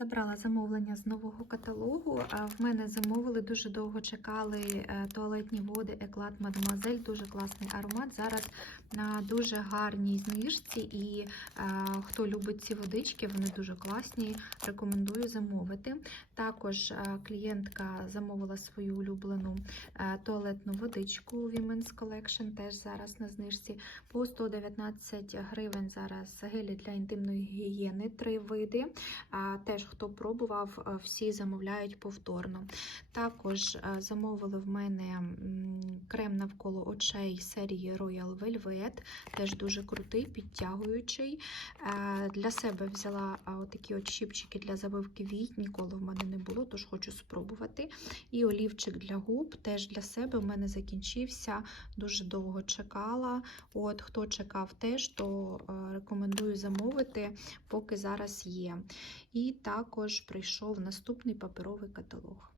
Забрала замовлення з нового каталогу. В мене замовили, дуже довго чекали е, туалетні води Еклад Мадемуазель. Дуже класний аромат. Зараз на дуже гарній знижці. І е, хто любить ці водички, вони дуже класні. Рекомендую замовити. Також е, клієнтка замовила свою улюблену туалетну водичку Women's Collection, теж зараз на знижці. По 119 гривень зараз гелі для інтимної гігієни, три види. Теж хто пробував, е, всі замовляють повторно. Також е, замовили в мене крем навколо очей серії Royal Velvet, теж дуже крутий, підтягуючий. Е, Для себе взяла а, отакі от щіпчики для забивки вій, ніколи в мене не було, тож хочу спробувати. І олівчик для губ теж для себе в мене закінчився, дуже довго чекала. От Хто чекав теж, то рекомендую замовити, поки зараз є. І також прийшов наступний паперовий каталог.